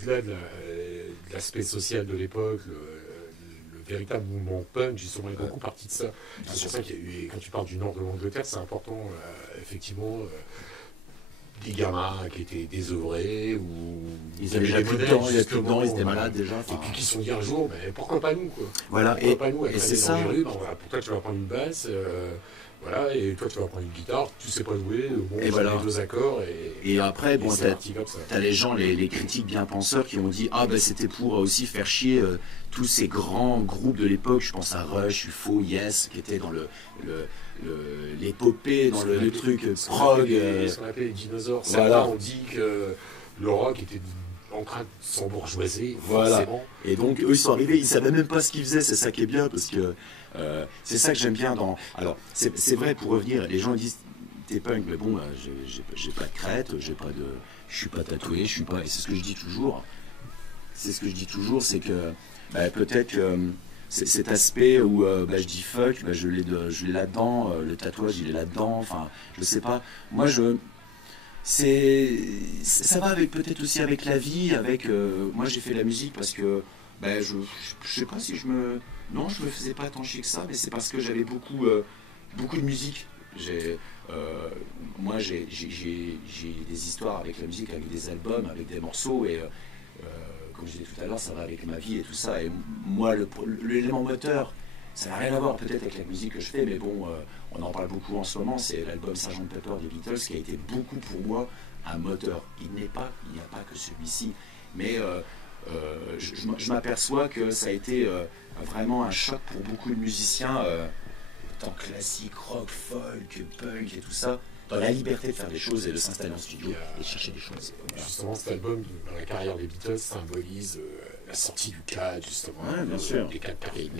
au-delà de l'aspect social de l'époque, le véritable mouvement punk, justement, est beaucoup parti de ça. C'est pour ça qu'il y a eu, quand tu parles du nord de l'Angleterre, c'est important, effectivement, des gamins qui étaient désœuvrés, ou ils avaient déjà plus de dents, ils étaient malades déjà. Et puis qui se sont dit un jour, mais pourquoi pas nous, quoi. Voilà, pourquoi pas nous, et c'est ça. Voilà, pour toi, tu vas prendre une basse. Voilà, et toi tu vas prendre une guitare, tu sais pas jouer, bon, et voilà. Les 2 accords et après, bon, t'as les gens, les critiques bien penseurs qui ont dit ah ben c'était pour aussi faire chier tous ces grands groupes de l'époque, je pense à Rush, UFO, Yes, qui étaient dans l'épopée, dans le truc prog. Ce qu'on appelait les dinosaures. Voilà. On dit que le rock était en train de s'embourgeoiser. Voilà. Et donc eux ils sont arrivés, ils savaient même pas ce qu'ils faisaient, c'est ça qui est bien parce que c'est ça que j'aime bien dans. Alors c'est vrai, pour revenir, les gens disent t'es punk, mais bon, j'ai pas de crête, je suis pas tatoué, je suis pas. Et c'est ce que je dis toujours. C'est que peut-être que cet aspect où je dis fuck, je l'ai là-dedans, le tatouage il est là-dedans, enfin je sais pas. Moi ça va avec peut-être aussi avec la vie, avec moi j'ai fait la musique parce que je sais pas si je me faisais pas tant chier que ça, mais c'est parce que j'avais beaucoup de musique. Moi j'ai des histoires avec la musique, avec des albums, avec des morceaux, et comme je disais tout à l'heure, ça va avec ma vie et tout ça. Et moi l'élément moteur, ça n'a rien à voir peut-être avec la musique que je fais, mais bon, on en parle beaucoup en ce moment, c'est l'album Sgt Pepper des Beatles qui a été beaucoup pour moi un moteur. Il n'y a pas que celui-ci, mais je m'aperçois que ça a été vraiment un choc pour beaucoup de musiciens, tant classique, rock, folk, punk et tout ça, dans la liberté de faire des choses et de s'installer en studio et de chercher des choses. Justement, cet album, dans la carrière des Beatles, symbolise la sortie du cadre, justement. Ouais, bien sûr. Les cadres Paris,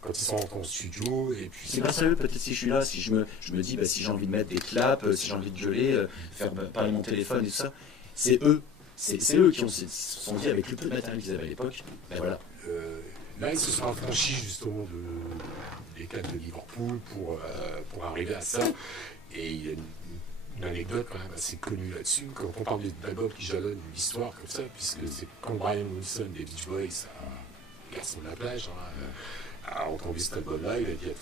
quand ils sont en studio. Et puis c'est grâce à eux, peut-être, si je suis là, si je me dis, si j'ai envie de mettre des claps, si j'ai envie de gueuler, faire parler mon téléphone et tout ça, c'est eux. C'est eux qui se sont dit, avec le peu de matériel qu'ils avaient à l'époque, voilà. Là, ils se sont affranchis, justement, des cadres de Liverpool pour arriver à ça. Et il y a une anecdote quand même assez connue là-dessus, quand on parle d'albums qui jalonnent une histoire comme ça, puisque c'est quand Brian Wilson des Beach Boys, garçon de la plage, a entendu cet album-là, il a dit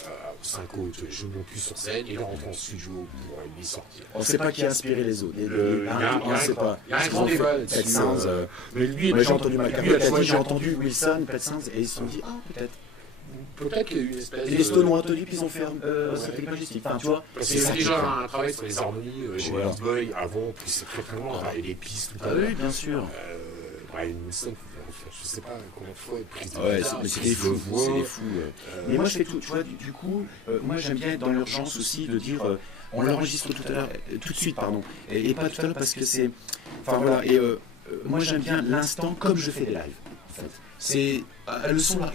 aux 5 autres, je ne monte plus sur scène, il rentre en studio pour y sortir. On ne sait pas qui a inspiré les autres. Il y a un grand débat là-dessus. Mais lui, j'ai entendu j'ai entendu Wilson, Pet Sounds, et ils se sont dit, peut-être. Peut-être qu'il y a eu une espèce les Stones ont entendu, puis ils ont fait cette majestique. Enfin, tu vois, c'est déjà un travail sur les harmonies chez les Beach Boys avant, puis c'est très loin, et les pistes, tout à l'heure. Oui, bien sûr. Brian Wilson, je sais pas combien de fois, prise de guitare, c'est des fous, c'est des fous. Mais moi, je fais tout, tu vois, du coup, moi, j'aime bien être dans l'urgence aussi, de dire, on l'enregistre tout de suite, pardon, et pas tout à l'heure, parce que c'est, enfin voilà, et moi, j'aime bien l'instant comme je fais des lives, en fait. C'est le son là,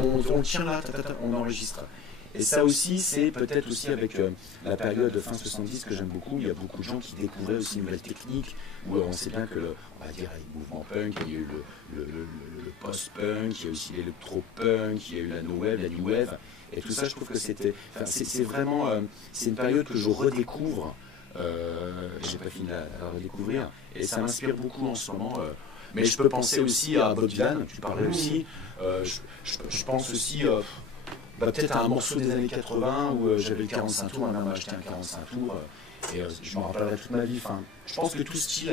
on le tient là, on enregistre. Et ça aussi, c'est peut-être aussi avec la période de fin 70 que j'aime beaucoup. Il y a beaucoup de gens qui découvraient aussi une nouvelle technique, où on sait bien que, on va dire, le mouvement punk, il y a eu le post-punk, il y a aussi l'électro-punk, il y a eu la new wave, et tout ça, je trouve que c'était, c'est vraiment, c'est une période que je redécouvre. J'ai pas fini à la redécouvrir, et ça m'inspire beaucoup en ce moment. Mais je peux penser aussi à Bob Dylan, tu parlais aussi. Je pense aussi peut-être à un morceau des années 80 où j'avais le 45 tours, ma mère m'a acheté un 45 tours, et je m'en rappellerai toute ma vie. Enfin, je pense que tout style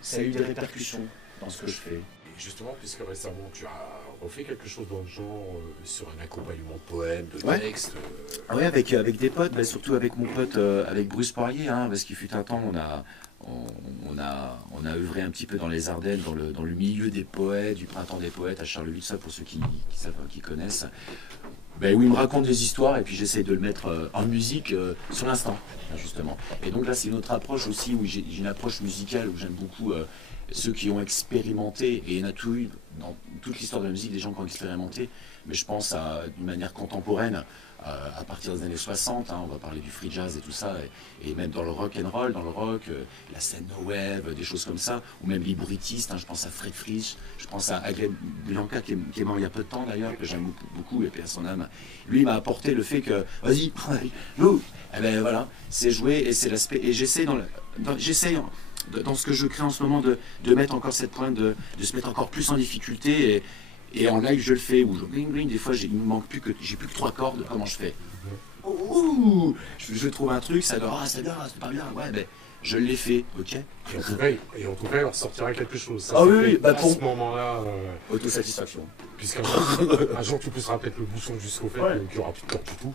ça a eu des répercussions dans ce que je fais. Et justement, puisque récemment tu as refait quelque chose dans le genre sur un accompagnement de poèmes, de textes. Oui, avec des potes, surtout avec mon pote, avec Bruce Poirier, parce qu'il fut un temps, on a œuvré un petit peu dans les Ardennes, dans le milieu des poètes, du printemps des poètes à Charleville, ça pour ceux qui connaissent. Où il me raconte des histoires et puis j'essaie de le mettre en musique sur l'instant, justement. Et donc là, c'est une autre approche aussi, où j'ai une approche musicale où j'aime beaucoup ceux qui ont expérimenté, et il y en a tout eu dans toute l'histoire de la musique, des gens qui ont expérimenté, mais je pense d'une manière contemporaine, à partir des années 60, on va parler du free jazz et tout ça, et même dans le rock and roll, dans le rock, la scène no wave, des choses comme ça, ou même les bruitistes, je pense à Fred Frisch, je pense à Aglen Blanca qui est mort il y a peu de temps d'ailleurs, que j'aime beaucoup, et paix à son âme. Lui, il m'a apporté le fait que, vas-y, joue, voilà, c'est jouer, et c'est l'aspect, et j'essaie dans ce que je crée en ce moment, de mettre encore cette pointe, de se mettre encore plus en difficulté. Et en live, je le fais. Ou des fois, il me manque plus que j'ai plus que 3 cordes. Comment je fais? Ouh, je trouve un truc, ça doit, c'est pas bien. Ouais, ben, je l'ai fait, ok. Et on pourrait leur sortira quelque chose. Ça, oui, bah à ce moment-là. Autosatisfaction. Puisqu'un jour, tu pousseras peut-être le bouchon jusqu'au fait qu'il n'y aura plus de cordes du tout.